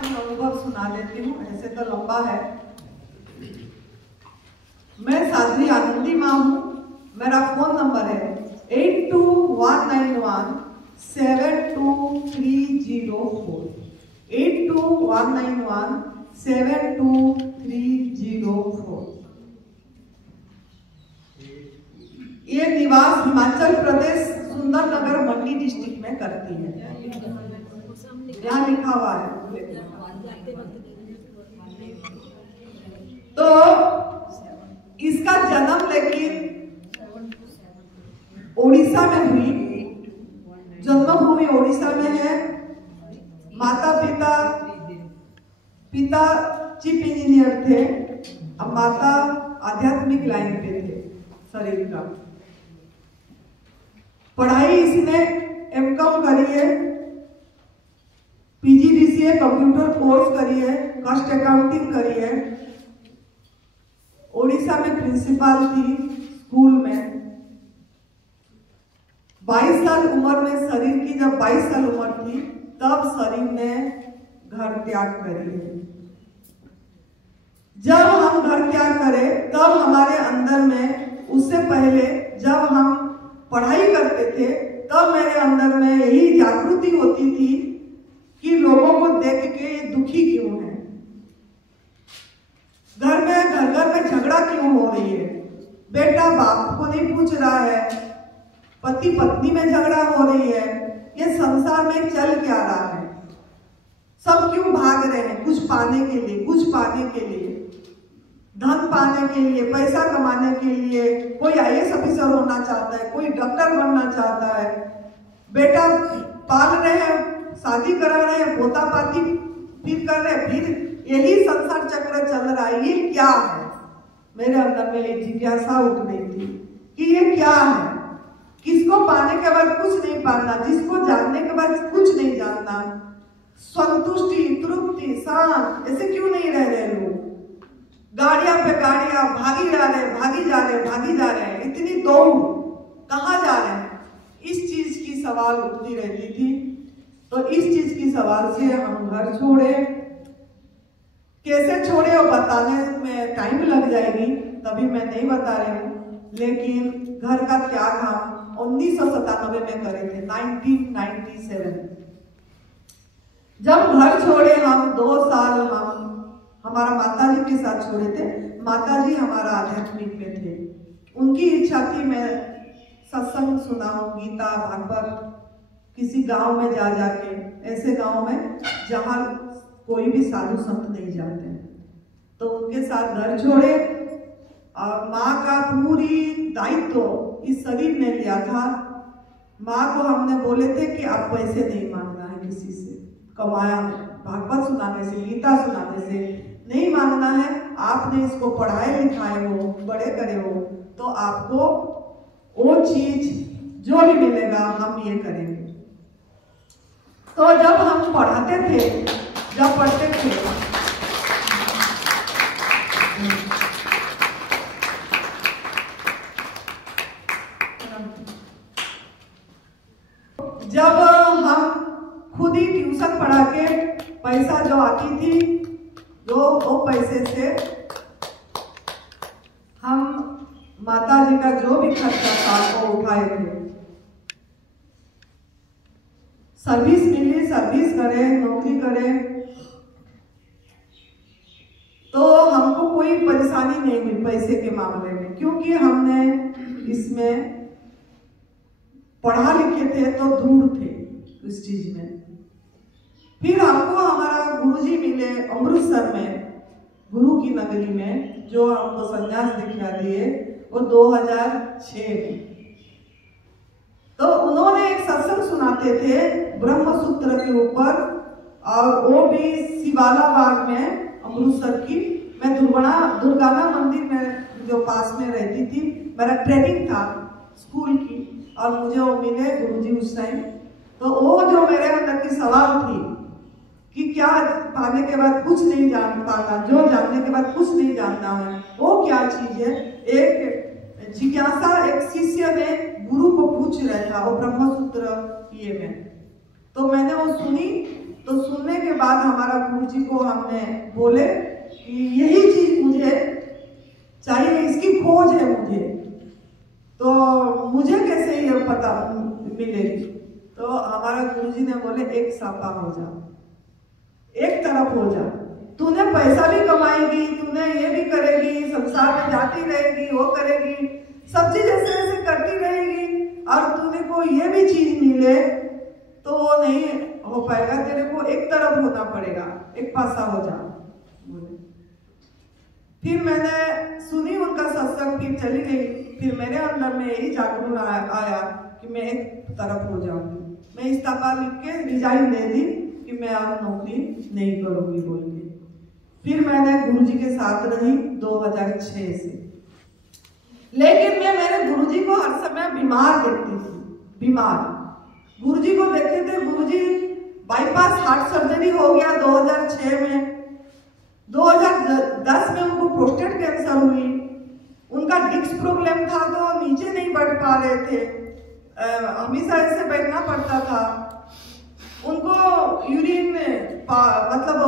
अपनी अनुभव सुना देती हूँ, ऐसे तो लंबा है। मैं साध्वी आनंदी माँ हूँ। मेरा फोन नंबर है 8219172304 8219172304। ये निवास हिमाचल प्रदेश सुंदरनगर मंडी डिस्ट्रिक्ट में करती है। यहाँ लिखा हुआ है। तो इसका जन्म लेकिन ओडिशा में हुई। जन्मभूमि ओडिशा में है। माता पिता चीफ इंजीनियर थे और माता आध्यात्मिक लाइन पे थे शरीर का। पढ़ाई इसने एमकॉम करी है, पीजीडीसीए कंप्यूटर कोर्स करी है, कॉस्ट अकाउंटिंग करी है। ओडिशा में प्रिंसिपल थी स्कूल में। 22 साल उम्र में शरीर की, जब 22 साल उम्र थी तब शरीर ने घर त्याग करी है। जब हम घर त्याग करें तब हमारे अंदर में, उससे पहले जब हम पढ़ाई करते थे तब मेरे अंदर में यही जागृति होती थी कि लोगों को देख के ये दुखी क्यों है, घर में झगड़ा क्यों हो रही है, बेटा बाप को नहीं पूछ रहा है, पति पत्नी में झगड़ा हो रही है, ये संसार में चल क्या रहा है, सब क्यों भाग रहे हैं कुछ पाने के लिए, धन पाने के लिए, पैसा कमाने के लिए। कोई आईएएस ऑफिसर होना चाहता है, कोई डॉक्टर बनना चाहता है, बेटा पाल रहे हैं, शादी करा रहे हैं, पोता पाती फिर कर रहे हैं, फिर यही संसार चक्र चल रहा है। ये क्या है? मेरे अंदर में एक जिज्ञासा उठ रही थी कि ये क्या है। किसको पाने के बाद कुछ नहीं पाना, जिसको जानने के बाद कुछ नहीं जानना, संतुष्टि, तृप्ति, शांत, ऐसे क्यों नहीं रह रहे लोग? गाड़ियां पे गाड़ियां भागी जा रहे हैं, इतनी दौड़, कहाँ जा रहे हैं? इस चीज की सवाल उठती रहती थी। तो इस चीज की सवाल से हम घर छोड़े। कैसे छोड़े और बताने में टाइम लग जाएगी, तभी मैं नहीं बता रही हूँ। लेकिन घर का त्याग हम 1997 में करे थे, 1997। जब घर छोड़े हम 2 साल हम हमारा माताजी के साथ छोड़े थे। माताजी हमारा आध्यात्मिक में थे। उनकी इच्छा थी मैं सत्संग सुनाऊं, गीता भागवत, किसी गांव में जाके, ऐसे गांव में जहां कोई भी साधु संत नहीं जाते। तो उनके साथ घर छोड़े और माँ का पूरी दायित्व इस शरीर ने लिया था। माँ को हमने बोले थे कि आप पैसे नहीं मांगना है किसी से, कमाया भागवत सुनाने से, गीता सुनाने से नहीं मांगना है। आपने इसको पढ़ाए लिखाए हो, बड़े करे हो, तो आपको वो चीज जो भी मिलेगा हम ये करेंगे। तो जब हम पढ़ते थे, जब पढ़ते थे, जब हम खुद ही ट्यूशन पढ़ा के पैसा जो आती थी, वो पैसे से हम माताजी का जो भी खर्चा था वो उठाए थे। सर्विस मिली, सर्विस करे, नौकरी करे, तो हमको कोई परेशानी नहीं हुई पैसे के मामले में, क्योंकि हमने इसमें पढ़ा लिखे थे तो दूर थे इस चीज में। फिर हमको हमारा गुरुजी मिले अमृतसर में, गुरु की नगरी में, जो हमको संन्यास दिखा दिए, वो 2006 में। तो उन्होंने एक सत्संग सुनाते थे ब्रह्म सूत्र के ऊपर, और वो भी शिवाला बाग में अमृतसर की। मैं दुर्गाना मंदिर में जो पास में रहती थी, मेरा ट्रेनिंग था स्कूल की, और मुझे वो मिले गुरुजी उस टाइम। तो वो जो मेरे अंदर की सवाल थी कि क्या पाने के बाद कुछ नहीं जान पाना, जो जानने के बाद कुछ नहीं जानना है, वो क्या चीज है? एक जिज्ञासा एक शिष्य ने गुरु को पूछ रहा था, वो ब्रह्म सूत्र ये में। तो मैंने वो सुनी, तो तो सुनने के बाद हमारा गुरुजी को हमने बोले कि यही चीज मुझे चाहिए, इसकी खोज है मुझे, तो मुझे कैसे ये पता मिलेगी। तो हमारा गुरुजी ने बोले एक सापा हो जा, एक तरफ हो जा, तूने पैसा भी कमाएगी, तूने ये भी करेगी, संसार में जाती रहेगी, वो करेगी, सब चीज ऐसे ऐसे करती रहेगी, और तूने को ये भी चीज मिले तो वो नहीं हो पाएगा, तेरे को एक तरफ होना पड़ेगा, एक पासा हो जा बोले। फिर मैंने सुनी उनका सत्संग, फिर चली गई। फिर मेरे अंदर में यही जागरण आया कि मैं एक तरफ हो जाऊंगी। मैं इस्तीफा लिख के रिजाइन दे दी कि मैं अब नौकरी नहीं करूंगी बोल के। फिर मैंने गुरुजी के साथ रही 2006 से। लेकिन मैं मेरे गुरुजी को हर समय बीमार देखती थी, बीमार। गुरुजी को देखते थे, गुरुजी बाईपास हार्ट सर्जरी हो गया 2006 में। 2010 में उनको प्रोस्टेट कैंसर हुई। उनका डिस्क प्रॉब्लम था तो नीचे नहीं बैठ पा रहे थे, हमेशा ऐसे बैठना पड़ता था उनको। यूरिन मतलब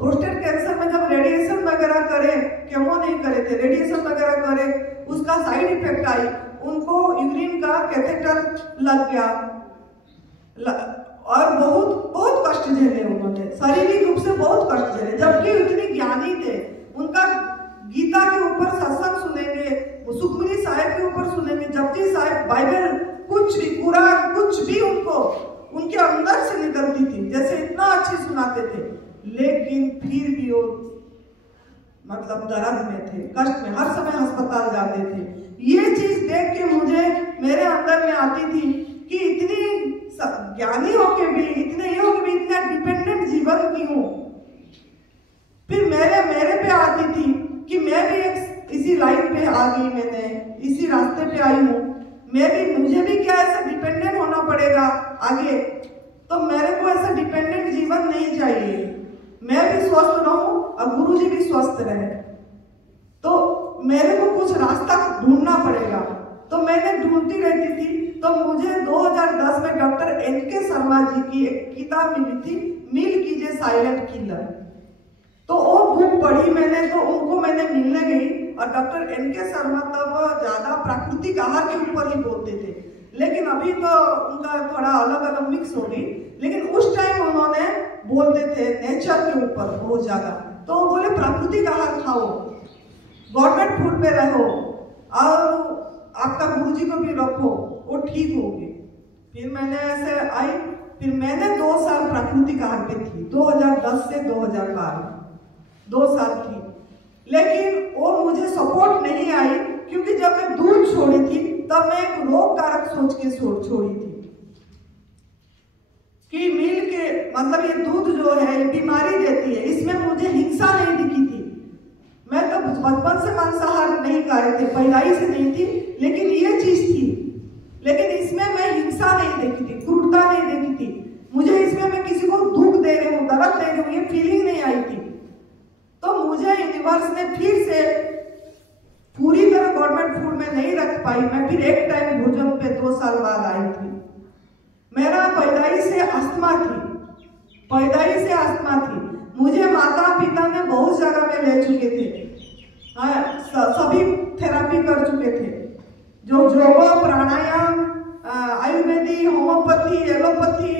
प्रोस्टेट कैंसर में जब रेडिएशन वगैरह करे, केमो नहीं करे थे, रेडिएशन वगैरह करे, उसका साइड इफेक्ट आई, उनको यूरिन का कैथेटर लग गया और बहुत बहुत कष्ट झेले उन्होंने, शारीरिक रूप से बहुत कष्ट झेले। जबकि इतनी ज्ञानी थे, उनका गीता के ऊपर सत्संग सुनेंगे, सुखमनी साहिब के ऊपर सुनेंगे, जपजी साहिब, बाइबल, कुछ भी, कुरान, कुछ भी उनको उनके अंदर से निकलती थी, जैसे इतना अच्छी सुनाते थे। लेकिन फिर भी वो मतलब दर्द में थे, कष्ट में, हर समय अस्पताल जाते थे। ये चीज देख के मुझे मेरे अंदर में आती थी कि इतनी ज्ञानी होके भी, इतने ये होके भी इतना डिपेंडेंट जीवन क्यों। फिर मेरे पे आती थी कि मैं भी एक इसी लाइन पे आ गई, मैंने इसी रास्ते पे आई हूँ, मुझे भी क्या ऐसा डिपेंडेंट होना पड़ेगा आगे। तो मेरे को ऐसा डिपेंडेंट जीवन नहीं चाहिए, मैं भी स्वस्थ रहूं और गुरुजी भी स्वस्थ रहे, तो मेरे को कुछ रास्ता ढूंढना पड़ेगा। तो मैंने ढूंढती रहती थी। तो मुझे 2010 में डॉक्टर NK शर्मा जी की एक किताब मिली थी, मिल कीजिए साइलेंट किलर। तो वो बुक पढ़ी मैंने, तो उनको मैंने मिलने गई। और डॉक्टर NK शर्मा तब ज्यादा प्राकृतिक आहार के ऊपर ही बोलते थे, लेकिन अभी तो उनका थोड़ा अलग अलग मिक्स हो गई। लेकिन उस टाइम उन्होंने बोलते थे नेचर के ऊपर बहुत ज्यादा। तो वो बोले प्राकृतिक आहार खाओ, गवर्नमेंट फूड पे रहो, और आपका गुरुजी को भी रखो, वो ठीक होगी। फिर मैंने ऐसे आई। फिर मैंने 2 साल प्राकृतिक आहार पे थी, 2010 से 2012, 2 साल थी। लेकिन वो मुझे सपोर्ट नहीं आई, क्योंकि जब मैं दूध छोड़ी थी तब मैं एक रोग कारक सोच के छोड़ी थी कि मिल के मतलब ये दूध जो है ये बीमारी देती है, इसमें मुझे हिंसा नहीं दिखी थी। मैं तो बचपन से मांसाहार नहीं खाए थे, पैदाई से नहीं थी, लेकिन ये चीज थी। लेकिन इसमें मैं हिंसा नहीं देखी थी, क्रूरता नहीं देखी थी, मुझे इसमें मैं किसी को दुख दे रही हूँ, दर्द दे रही हूँ, ये फीलिंग नहीं आई थी। तो मुझे यूनिवर्स ने फिर से पूरी तरह गवर्नमेंट फूड में नहीं रख पाई। मैं फिर एक टाइम भोजन पे 2 साल बाद आई थी। मेरा पैदाई से अस्थमा थी, पैदाई से अस्थमा थी। मुझे माता पिता ने बहुत जगह में ले चुके थे, सभी थेरापी कर चुके थे, जो योगा, प्राणायाम, आयुर्वेदिक, होम्योपैथी, एलोपैथी,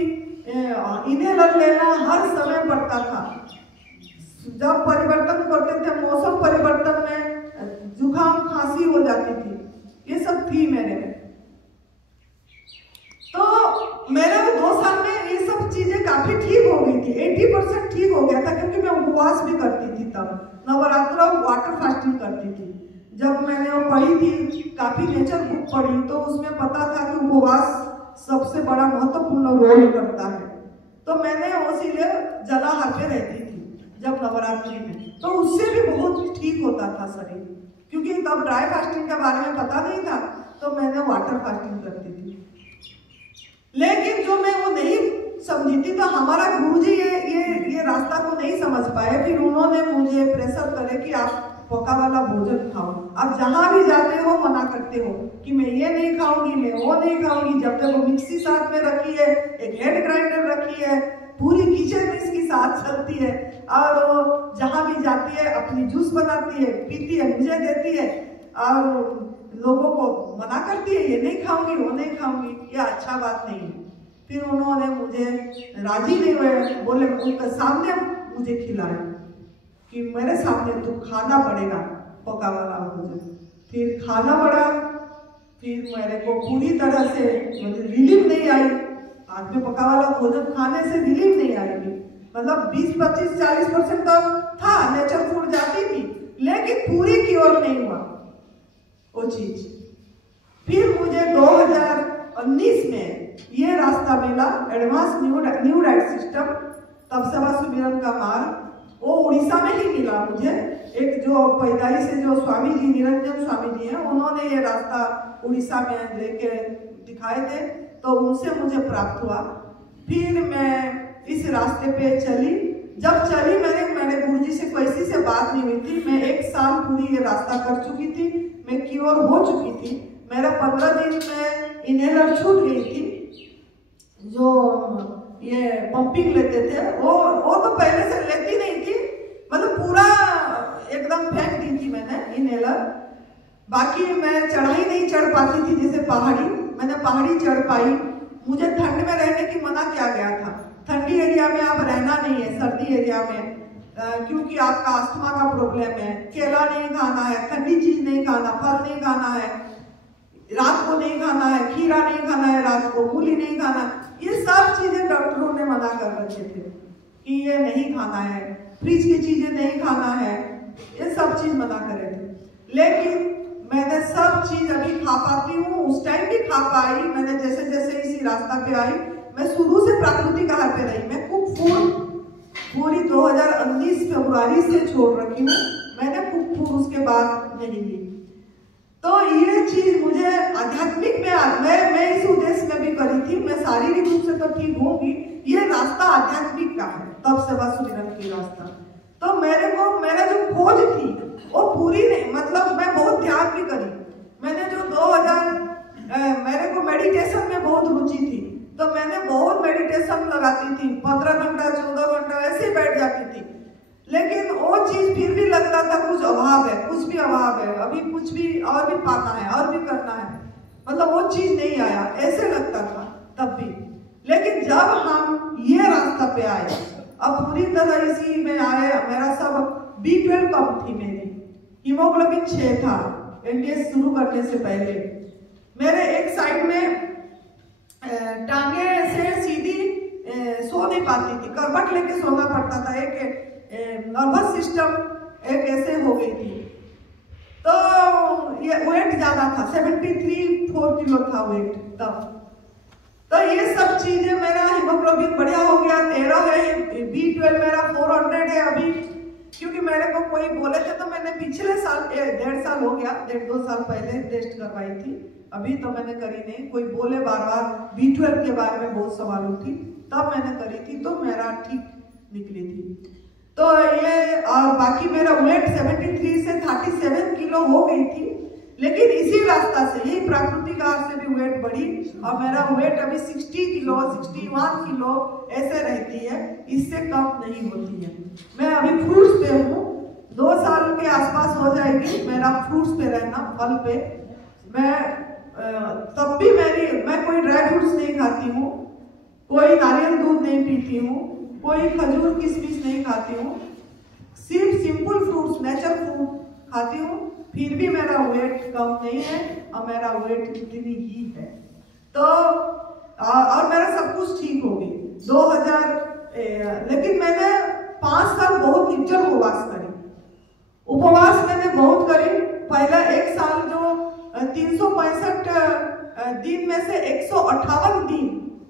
इन्हेलर लेना हर समय पड़ता था। जब परिवर्तन करते थे, मौसम परिवर्तन में जुकाम खांसी हो जाती थी, ये सब थी मेरे में। तो मेरे 2 साल में ये सब चीजें काफी ठीक हो गई थी, 80% ठीक हो गया था, क्योंकि मैं उपवास भी करती थी, तब नवरात्र वाटर फास्टिंग करती थी। जब मैंने वो पढ़ी थी, काफी नेचर बुक पढ़ी, तो उसमें पता था कि उपवास सबसे बड़ा महत्वपूर्ण रोल करता है। तो मैंने इसीलिए जलाहार पे रहती थी जब नवरात्रि में, तो उससे भी बहुत ठीक होता था शरीर, क्योंकि तब ड्राई फास्टिंग के बारे में पता नहीं था, तो मैंने वाटर फास्टिंग करती थी। लेकिन जो मैं वो नहीं समझी थी, तो हमारा गुरुजी ये रास्ता को नहीं समझ पाए। फिर उन्होंने मुझे प्रेशर करे कि आप पका वाला भोजन खाओ, आप जहां भी जाते हो मना करते हो कि मैं ये नहीं खाऊंगी, मैं वो नहीं खाऊंगी। जब तक वो मिक्सी साथ में रखी है, एक हेड ग्राइंडर रखी है, पूरी किचन इसकी साथ चलती है और वो जहाँ भी जाती है अपनी जूस बनाती है, पीती है, मुझे देती है और लोगों को मना करती है, ये नहीं खाऊंगी, वो नहीं खाऊंगी, ये अच्छा बात नहीं है। फिर उन्होंने मुझे राजी नहीं हुए, बोले उनके सामने मुझे खिलाया कि मेरे सामने तो खाना पड़ेगा पका वाला मुझे। फिर खाना पड़ा, फिर मेरे को पूरी तरह से मुझे रिलीफ नहीं आई। हाथ में पका वाला भोजन खाने से रिलीफ नहीं आएगी, मतलब 20, 25, 40% तो था, नेचर फूड जाती थी, लेकिन पूरी की ओर नहीं हुआ वो चीज। फिर मुझे 2019 में ये रास्ता मिला, एडवांस न्यू डाइट सिस्टम, तब सेवा सुमिरन का मार्ग, वो उड़ीसा में ही मिला मुझे। एक जो पैदाइश से जो स्वामी जी, निरंजन स्वामी जी हैं, उन्होंने ये रास्ता उड़ीसा में लेके दिखाए थे, तो उनसे मुझे प्राप्त हुआ। फिर मैं इस रास्ते पे चली। जब चली मेरे गुरुजी से किसी से बात नहीं हुई थी। मैं 1 साल पूरी ये रास्ता कर चुकी थी, मैं क्योर हो चुकी थी। मेरा 15 दिन में इनहेलर छूट गई थी, जो ये पंपिंग लेते थे, वो तो पहले से लेती नहीं थी, मतलब पूरा एकदम फेंक दी थी मैंने इनहेलर। बाकी मैं चढ़ाई नहीं चढ़ पाती थी, जैसे पहाड़ी, मैंने पहाड़ी चढ़ पाई। मुझे ठंड में रहने की मना किया गया था, ठंडी एरिया में आप रहना नहीं है, सर्दी एरिया में, क्योंकि आपका अस्थमा का प्रॉब्लम है। केला नहीं खाना है, ठंडी चीज नहीं खाना, फल नहीं खाना है, रात को नहीं खाना है, खीरा नहीं खाना है, रात को मूली नहीं खाना। ये सब चीजें डॉक्टरों ने मना कर रखे थे कि ये नहीं खाना है, फ्रिज की चीजें नहीं खाना है, ये सब चीज मना करे थे। लेकिन मैंने सब चीज अभी खा पाती हूँ, उस टाइम भी खा पाई। मैंने जैसे जैसे इसी रास्ता पे आई, मैं शुरू से प्राकृतिक आहार पे रही। मैं कुक फूड पूरी 2019 फरवरी से छोड़ रखी हूँ, मैंने कुक फूड उसके बाद नहीं ली। तो ये चीज मुझे आध्यात्मिक में मैं इस उद्देश्य में भी करी थी, मैं शारीरिक रूप से तो ठीक होंगी, ये रास्ता आध्यात्मिक का है, तब सेवा सुमिरन की रास्ता। तो मेरे को मेरा जो खोज थी वो पूरी नहीं, मतलब मैं बहुत ध्यान भी करी। मैंने जो 2000 मेरे को मेडिटेशन में बहुत रुचि थी, तो मैंने बहुत मेडिटेशन लगाती थी, 15 घंटा 14 घंटा ऐसे बैठ जाती थी। लेकिन वो चीज फिर भी लगता था कुछ अभाव है, कुछ भी अभाव है, अभी कुछ भी और भी पाना है और भी करना है, मतलब वो चीज नहीं आया, ऐसे लगता था तब भी। लेकिन जब हम ये रास्ता पे आए, अब पूरी तरह इसी में आए, मेरा सब B12 कम थी, मेरी हीमोग्लोबिन 6 था एनडीएस शुरू करने से पहले। मेरे एक साइड में टांगे से सीधी सो नहीं पाती थी, करवट लेके सोना पड़ता था, एक नर्वस सिस्टम एक ऐसे हो गई थी। तो ये वेट ज्यादा था, 73-4 किलो था वेट तब। तो ये सब चीजें, मेरा हीमोग्लोबिन बढ़िया हो गया, 13 है, B12 मेरा 400 है अभी। क्योंकि मेरे को कोई बोले थे, तो मैंने पिछले साल 1.5 साल हो गया, 1.5-2 साल पहले टेस्ट करवाई थी, अभी तो मैंने करी नहीं। कोई बोले बार बार B12 के बारे में बहुत सवाल उठी, तब मैंने करी थी, तो मेरा ठीक निकली थी। तो ये और बाकी मेरा वेट 73 से 37 किलो हो गई थी। लेकिन इसी रास्ता से, यही प्राकृतिक आहार से भी वेट बढ़ी और मेरा वेट अभी 60 किलो 61 किलो ऐसे रहती है, इससे कम नहीं होती है। मैं अभी फ्रूट्स पे हूँ, 2 साल के आसपास हो जाएगी मेरा फ्रूट्स पे रहना, फल पे। मैं तब भी मैं कोई ड्राई फ्रूट्स नहीं खाती हूँ, कोई नारियल दूध नहीं पीती हूँ, कोई खजूर किशमिश नहीं खाती हूँ, सिर्फ सिंपल फ्रूट्स, नेचर फूड खाती हूँ। फिर भी मेरा वेट कम नहीं है और मेरा वेट इतनी ही है। तो और मेरा सब कुछ ठीक हो गई। लेकिन मैंने 5 साल बहुत निर्जल उपवास करी। उपवास मैंने बहुत करी। पहला 1 साल जो 365 दिन में से 158 दिन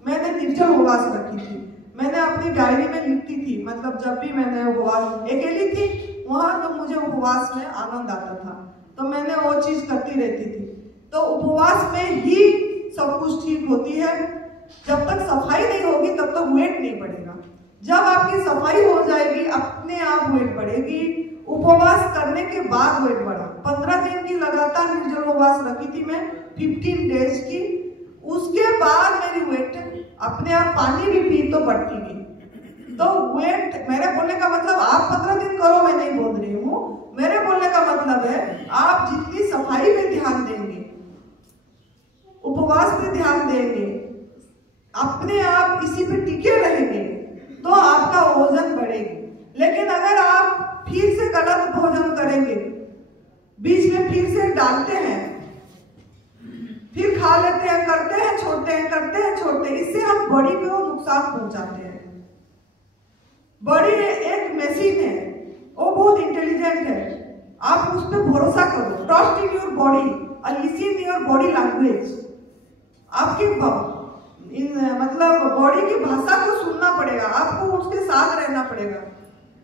मैंने निर्जल उपवास रखी थी। मैंने अपनी डायरी में लिखती थी, मतलब जब भी मैंने उपवास अकेली थी वहां, तो मुझे उपवास में आनंद आता था, तो मैंने वो चीज करती रहती थी। तो उपवास में ही सब कुछ ठीक होती है। जब तक सफाई नहीं होगी तब तक वेट नहीं बढ़ेगा। जब आपकी सफाई हो जाएगी अपने आप वेट बढ़ेगी। उपवास करने के बाद वेट बढ़ा। 15 दिन की लगातार निर्जल उपवास रखी थी मैं, 15 डेज की। उसके बाद मेरी वेट अपने आप, पानी भी पी तो बढ़ती गई। तो वेट, मेरे बोलने का मतलब आप 15 दिन करो, मैं नहीं बोल रही हूँ। मेरे बोलने का मतलब है आप जितनी सफाई पे ध्यान देंगे, उपवास पे ध्यान देंगे, अपने आप इसी पे टिके रहेंगे, तो आपका वजन बढ़ेगी। लेकिन अगर आप फिर से गलत भोजन करेंगे, बीच में फिर से डालते हैं, फिर खा लेते हैं, करते हैं छोड़ते हैं, करते हैं छोड़ते हैं, इससे हम बॉडी को नुकसान पहुंचाते हैं। बॉडी एक मशीन है, वो बहुत इंटेलिजेंट है, आप उस पर भरोसा करो। ट्रस्ट इन योर बॉडी और लिसन योर बॉडी लैंग्वेज। आपकी मतलब बॉडी की भाषा को सुनना पड़ेगा, आपको उसके साथ रहना पड़ेगा।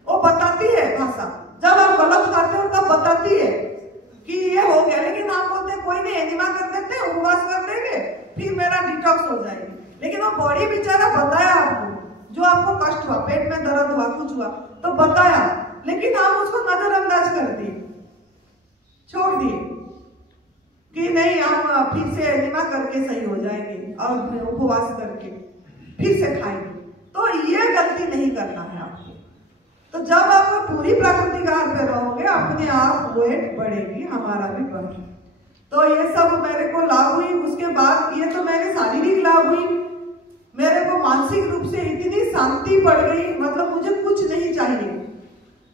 वो बताती है भाषा, जब आप गलत खाते हो तब बताती है कि ये हो गया, लेकिन आप बोलते हैं कोई नहीं, एनिमा कर देते हैं, उपवास कर देंगे, फिर मेरा डिटॉक्स हो जाएगी। लेकिन वो बॉडी बेचारा बताया आपको, जो आपको कष्ट हुआ, पेट में दर्द हुआ, कुछ हुआ तो बताया, लेकिन आप उसको नजरअंदाज कर दिए, छोड़ दिए कि नहीं हम फिर से एनिमा करके सही हो जाएंगे और उपवास करके फिर से खाएंगे। तो ये गलती नहीं करना है आपको। तो जब आप पूरी प्राकृतिक आहार पे रहोगे, अपने आप वेट बढ़ेगी, हमारा भी बढ़ेगा। तो ये सब मेरे को लाभ हुई। उसके बाद ये तो मेरे शारीरिक लाभ हुई, मेरे को मानसिक रूप से इतनी शांति बढ़ गई, मतलब मुझे कुछ नहीं चाहिए।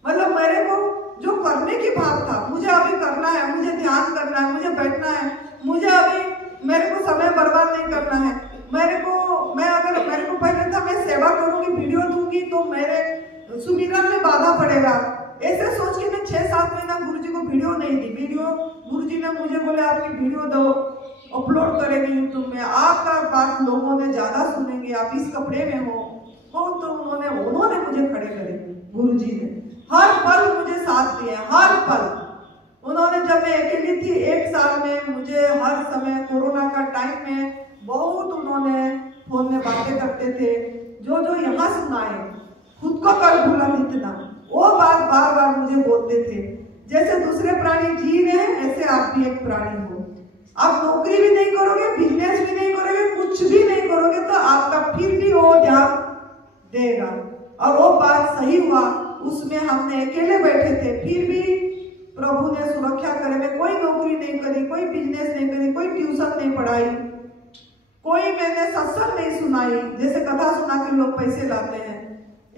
मतलब मेरे को जो करने की भाव था, मुझे अभी करना है, मुझे ध्यान करना है, मुझे बैठना है, मुझे अभी मेरे को समय बर्बाद नहीं करना है। मेरे को पहले था मैं सेवा करूंगी, वीडियो दूंगी तो मेरे सुमिरन में बाधा पड़ेगा, ऐसे सोच के मैं 6-7 महीना गुरुजी को वीडियो नहीं दी। वीडियो गुरुजी ने मुझे बोले आपकी वीडियो दो, अपलोड करेंगे यूट्यूब में, आपका बात लोगों ने ज्यादा सुनेंगे, आप इस कपड़े में हो तो उन्होंने मुझे खड़े करे। गुरुजी ने हर पल मुझे साथ दिया, हर पल उन्होंने। जब मैं अकेली थी 1 साल में, मुझे हर समय कोरोना का टाइम में बहुत उन्होंने फोन में बातें करते थे, जो यहाँ सुनाए, खुद को कर भूला इतना, वो बात बार बार मुझे बोलते थे। जैसे दूसरे प्राणी जी रहे हैं, ऐसे आप भी एक प्राणी हो। आप नौकरी भी नहीं करोगे, बिजनेस भी नहीं करोगे, कुछ भी नहीं करोगे, तो आपका फिर भी वो ध्यान देगा। और वो बात सही हुआ, उसमें हमने अकेले बैठे थे, फिर भी प्रभु ने सुरक्षा करे। मैं कोई नौकरी नहीं करी, कोई बिजनेस नहीं करी, कोई ट्यूशन नहीं पढ़ाई, कोई मैंने सत्संग नहीं सुनाई, जैसे कथा सुना के लोग पैसे लाते हैं।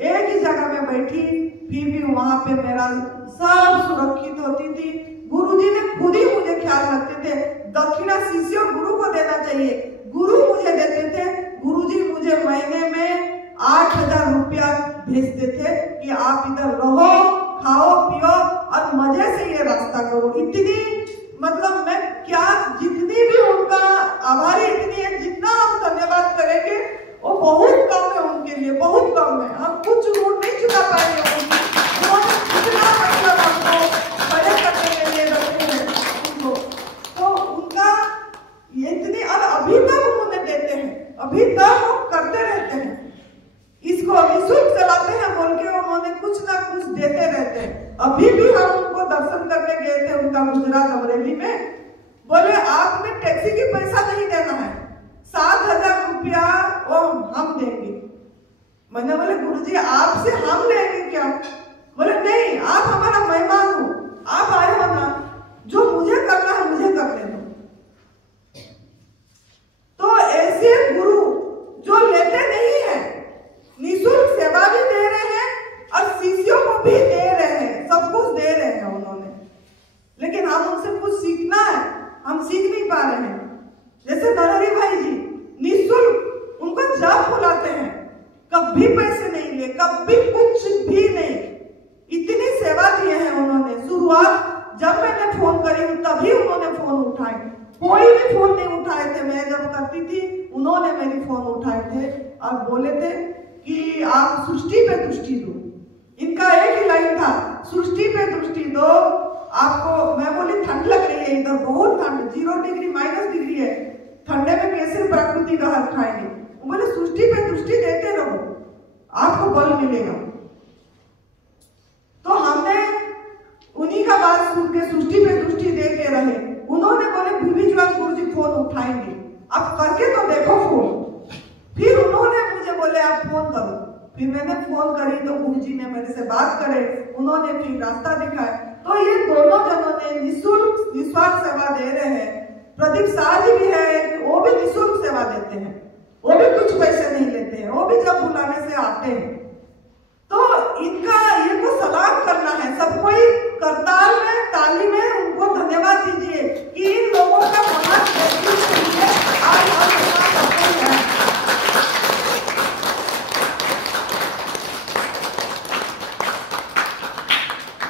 एक ही जगह में बैठी, फिर भी वहां पे मेरा सब सुरक्षित होती थी। गुरुजी ने खुद ही मुझे ख्याल रखते थे। दक्षिणा शिष्य गुरु को देना चाहिए, गुरु मुझे देते थे। गुरुजी मुझे महीने में 8,000 रुपया भेजते थे कि आप इधर रहो, खाओ पियो और मजे से ये रास्ता करो। इतनी मतलब मैं क्या, जितनी भी उनका आभारी इतनी है, जितना हम धन्यवाद करेंगे वो बहुत कम है उनके लिए, बहुत कम है। हम कुछ ऋण नहीं चुका पाएंगे उन्होंने कितना मतलब हमको खड़े करने के लिए रखे हैं उनको। तो उनका ये इतनी, और अभी तक उन्होंने देते हैं, अभी तक वो करते रहते हैं, इसको निःशुल्क चलाते हैं बोल के उन्होंने कुछ ना कुछ देते रहते हैं। अभी भी हम उनको दर्शन करने गए थे, उनका गुजरात अमरेली में, बोले आपने टैक्सी की पैसा नहीं देना है, 7,000 रुपया वो हम देंगे। मैंने बोले गुरुजी आपसे हम लेंगे क्या? बोले नहीं, आप हमारा मेहमान हो, आप आए हो ना, जो मुझे करना है मुझे कर ले दो। तो ऐसे गुरु जो लेते नहीं है, निःशुल्क सेवा भी दे रहे हैं और शिष्यों को भी दे रहे हैं, सब कुछ दे रहे हैं उन्होंने, लेकिन हम उनसे कुछ सीखना है, हम सीख नहीं पा रहे हैं। जैसे नरहरि भाई जी निःशुल्क उनको जब बुलाते हैं, कभी पैसे नहीं ले, कभी कुछ भी नहीं, इतनी सेवा दिए हैं उन्होंने। शुरुआत जब मैंने फोन करी तभी उन्होंने फोन उठाए, कोई भी फोन नहीं उठाए थे। मैं जब करती थी उन्होंने मेरी फोन उठाए थे और बोले थे कि आप सृष्टि पे दृष्टि दो। इनका एक ही लाइन था, सृष्टि पे दृष्टि दो आपको। मैं बोली ठंड लग रही है इधर, बहुत ठंड, 0 डिग्री -डिग्री है, ठंडे में कैसे प्राकृतिक आहार खाएंगे? बोले सृष्टि पे दृष्टि देते रहो, आपको बल मिलेगा। तो हमने उन्हीं का बात सुन के सृष्टि पे दृष्टि दे के रहे। उन्होंने बोले विभिज्वान गुरुजी फोन उठाएंगे, आप करके तो देखो फोन। फिर उन्होंने मुझे बोले आप फोन करो, फिर मैंने फोन करी तो गुरुजी ने मेरे से बात करे, उन्होंने फिर रास्ता दिखाया। तो ये दोनों जनों ने निःशुल्क निस्वार्थ सेवा दे रहे हैं। प्रदीप शाह जी भी है, वो भी निःशुल्क सेवा देते हैं, वो भी कुछ पैसे नहीं लेते हैं, वो भी जब बुलाने से आते हैं। तो इनका ये को सलाम करना है, सब कोई करताल में ताली में उनको धन्यवाद दीजिए कि इन लोगों का महान व्यक्तित्व है आज हम यहाँ करते हैं।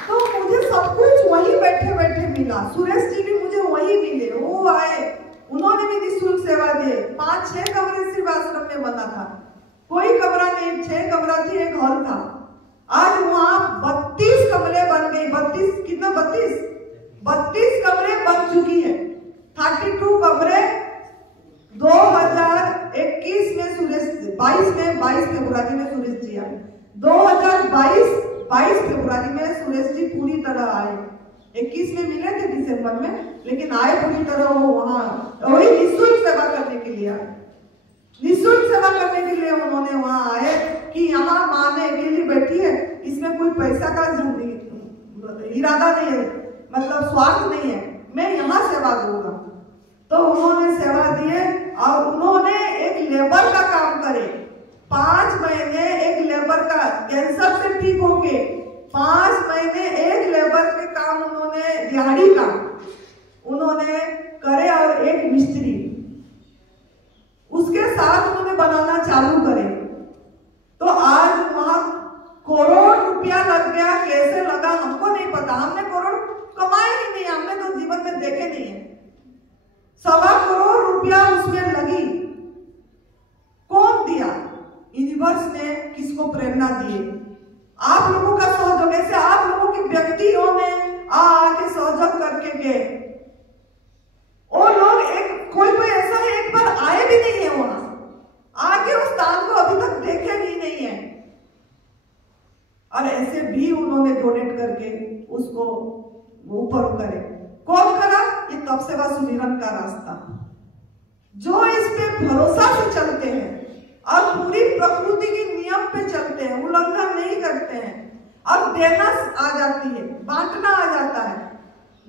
तो मुझे सब कुछ वहीं बैठे बैठे मिला। सुरेश जी भी मुझे वहीं मिले, वो आए, उन्होंने भी निःशुल्क सेवा दिए। 5-6 कमरे सिर्फ आश्रम में बना था, कोई कमरा नहीं, 6 कमरा थी, एक हॉल था। आज वहां 32 कमरे बन गई। 32 कमरे बन चुकी है। 32 कमरे 2021 में सुरेश 22 फरवरी में सुरेश जी आए। 22 फरवरी में सुरेश जी पूरी तरह आए। 21 में मिले थे दिसंबर में, लेकिन आए पूरी तरह वो वहां वही निःशुल्क सेवा करने के लिए आए। निःशुल्क सेवा करने के लिए उन्होंने वहां आए कि यहाँ माँ ने अकेली बैठी है, इसमें कोई पैसा का इरादा नहीं है, मतलब स्वार्थ नहीं है, मैं यहाँ सेवा दूंगा। तो उन्होंने सेवा दिए और उन्होंने एक लेबर का काम करे। 5 महीने एक लेबर का कैंसर से ठीक होके 5 महीने एक लेबर के काम उन्होंने, दिहाड़ी का उन्होंने करे और एक मिस्त्री उसके साथ उन्होंने बनाना चालू करे। तो आज वहां करोड़ रुपया लग गया। कैसे लगा हमको नहीं पता, हमने करोड़ कमाए ही नहीं, हमने तो जीवन में देखे नहीं है। 1.25 करोड़ रुपया उसमें लगी। कौन दिया? यूनिवर्स ने किसको प्रेरणा दी? आप लोगों का सहयोग, ऐसे आप लोगों के व्यक्तियों ने आके सहयोग करके गए। वो लोग कोई ऐसा है, एक बार आए भी नहीं है वहां, आगे उस दान को अभी तक देखे भी नहीं है। और ऐसे भी उन्होंने डोनेट करके उसको ऊपर करे। कौन करा? ये तप सेवा सुमिरन का रास्ता, जो इस पे भरोसा से चलते हैं और पूरी प्रकृति के नियम पे चलते हैं, उल्लंघन नहीं करते हैं और देना आ जाती है, बांटना आ जाता है।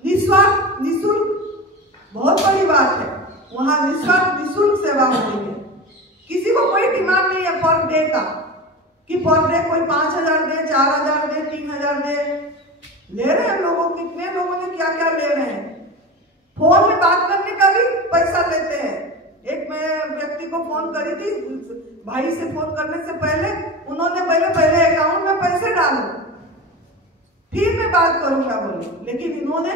निस्वार्थ निःशुल्क बहुत बड़ी बात है। वहां निस्वार्थ निःशुल्क सेवा हो रही है। किसी को कोई डिमांड नहीं है पर डे का, कि पर डे कोई 5,000 दे, 4,000 दे, 3,000 दे। ले रहे हैं लोगों, कितने लोगों ने क्या क्या ले रहे हैं। फोन में बात करने का भी पैसा लेते हैं। एक मैं व्यक्ति को फोन करी थी, भाई से फोन करने से पहले उन्होंने पहले अकाउंट में पैसे डालो, फिर मैं बात करूंगा बोले। लेकिन इन्होंने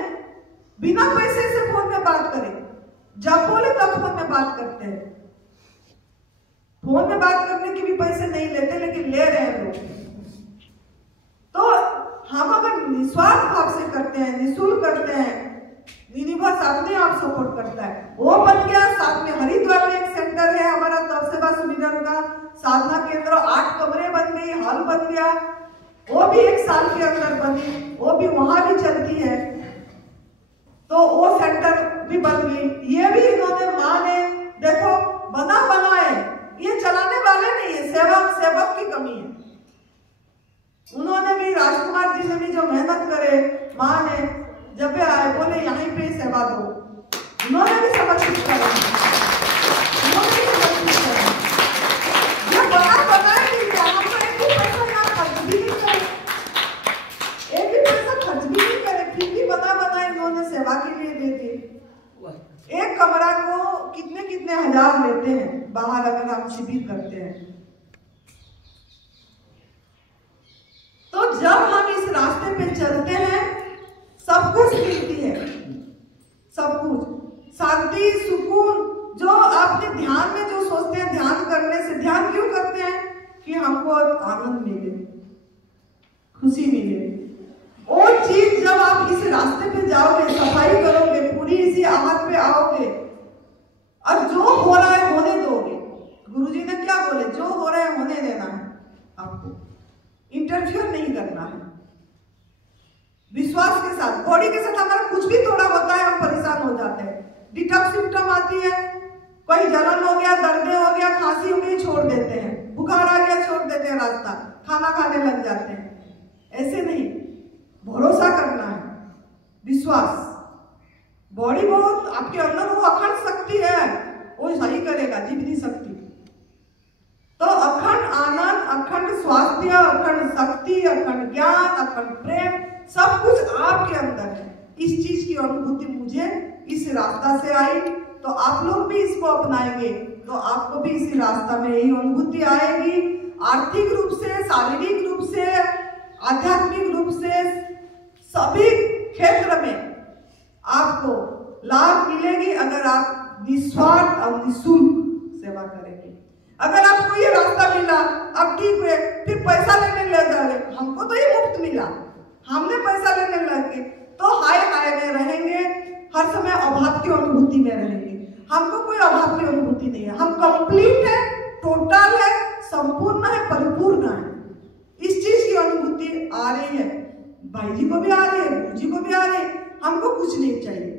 बिना पैसे से फोन में बात करे, जब बोले तब फोन में बात करते हैं। फोन में बात करने के भी पैसे नहीं लेते, लेकिन ले रहे हैं लोग। तो हम अगर निस्वार्थ भाव से करते हैं, निःशुल्क करते हैं, यूनिवर्स अपने आप सपोर्ट करता है। वो बन गया। साथ में हरिद्वार में एक सेंटर है हमारा तप सेवा सुमिरन का, साधना केंद्र, 8 कमरे बन गई, हॉल बन गया, वो भी 1 साल के अंदर बनी, वो भी वहां भी चलती है। तो वो सेंटर भी बन गई। ये भी इन्होंने, माँ ने देखो बनाए, ये चलाने वाले नहीं है, सेवक की कमी है। उन्होंने भी, राजकुमार जी ने भी जो मेहनत करे, माँ ने जब भी आए बोले यहीं पे सेवा दो, उन्होंने भी समर्पित करा, ये बनाए नहीं दिया। हम तो एक भी पैसा यहाँ खर्च भी नहीं करे, एक भी पैसा खर्च भी नहीं करे, फिर भी बनाए इन्होंने सेवा के लिए दे दिए। एक कमरा को कितने हजार लेते हैं बाहर अगर हम शिविर करते हैं। तो जब हम इस रास्ते पे चलते हैं, सब कुछ मिलती है, सब कुछ शांति, सुकून। जो आपने ध्यान में जो सोचते हैं, ध्यान करने से, ध्यान क्यों करते हैं? कि हमको आनंद मिले, खुशी मिले। वो चीज जब आप इस रास्ते पे जाओगे, सफाई करोगे, पूरी इसी आहत पे आओगे और जो हो रहा है होने दोगे। गुरुजी ने क्या बोले? जो हो रहा है होने देना है, आपको इंटरफियर नहीं करना है। विश्वास के साथ, बॉडी के साथ हमारा कुछ भी थोड़ा होता है, हम परेशान हो जाते हैं। डिटॉक्स सिम्टम आती है, कोई जलन हो गया, दर्द हो गया, खांसी हो गई, छोड़ देते हैं, बुखार आ गया छोड़ देते हैं रास्ता, खाना खाने लग जाते हैं। ऐसे नहीं, भरोसा करना है, विश्वास। बॉडी बहुत आपके अंदर वो अखंड शक्ति है, वो सही करेगा, जीवनी शक्ति। तो अखंड आनंद, अखंड स्वास्थ्य, अखंड शक्ति, अखंड ज्ञान, अखंड प्रेम, सब कुछ आपके अंदर है। इस चीज की अनुभूति मुझे इस रास्ता से आई, तो आप लोग भी इसको अपनाएंगे तो आपको भी इसी रास्ता में यही अनुभूति आएगी। आर्थिक रूप से, शारीरिक रूप से, आध्यात्मिक रूप से, सभी क्षेत्र में आपको लाभ मिलेगी अगर आप निस्वार्थ और निःशुल्क सेवा करेंगे। अगर आपको ये रास्ता मिला, अब ठीक हुए, फिर पैसा लेने लग जाए, हमको तो ये मुफ्त मिला, हमने पैसा लेने लगे, तो हाय हाय में रहेंगे, हर समय अभाव की अनुभूति में रहेंगे। हमको कोई अभाव की अनुभूति नहीं है, हम कंप्लीट है, टोटल है, संपूर्ण है, परिपूर्ण है। इस चीज की अनुभूति आ रही है, भाई जी को भी आ रही है, गुरु जी को भी आ रही है। हमको कुछ नहीं चाहिए,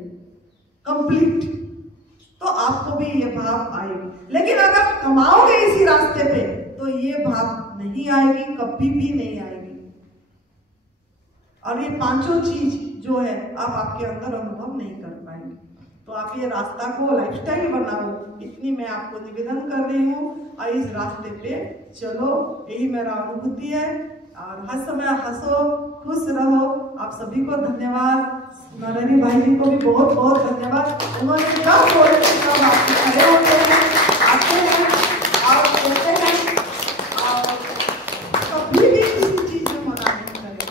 कंप्लीट। तो आपको भी ये भाव आएगी। लेकिन अगर कमाओगे इसी रास्ते पे तो ये भाव नहीं आएगी, कभी भी नहीं आएगी। और ये पांचों चीज जो है आप आपके अंदर अनुभव नहीं कर पाएंगे। तो आप ये रास्ता को लाइफस्टाइल बनाओ, इतनी मैं आपको निवेदन कर रही हूँ। और इस रास्ते पे चलो, यही मेरा अनुभूति है। और हर समय हंसो, खुश रहो। आप सभी को धन्यवाद। नरहरि भाई जी को भी बहुत बहुत धन्यवाद। उन्होंने सब बोले सब आपके खड़े होते हैं, आते हैं और बोलते हैं, और कभी भी किसी चीज में मना नहीं करे,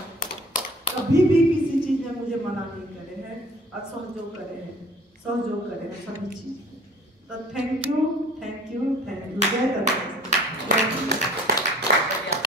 कभी भी किसी चीज में मुझे मना नहीं करे हैं, और सहयोग करे हैं, सहयोग करे हैं सभी चीज। तो thank you, thank you, thank you. जय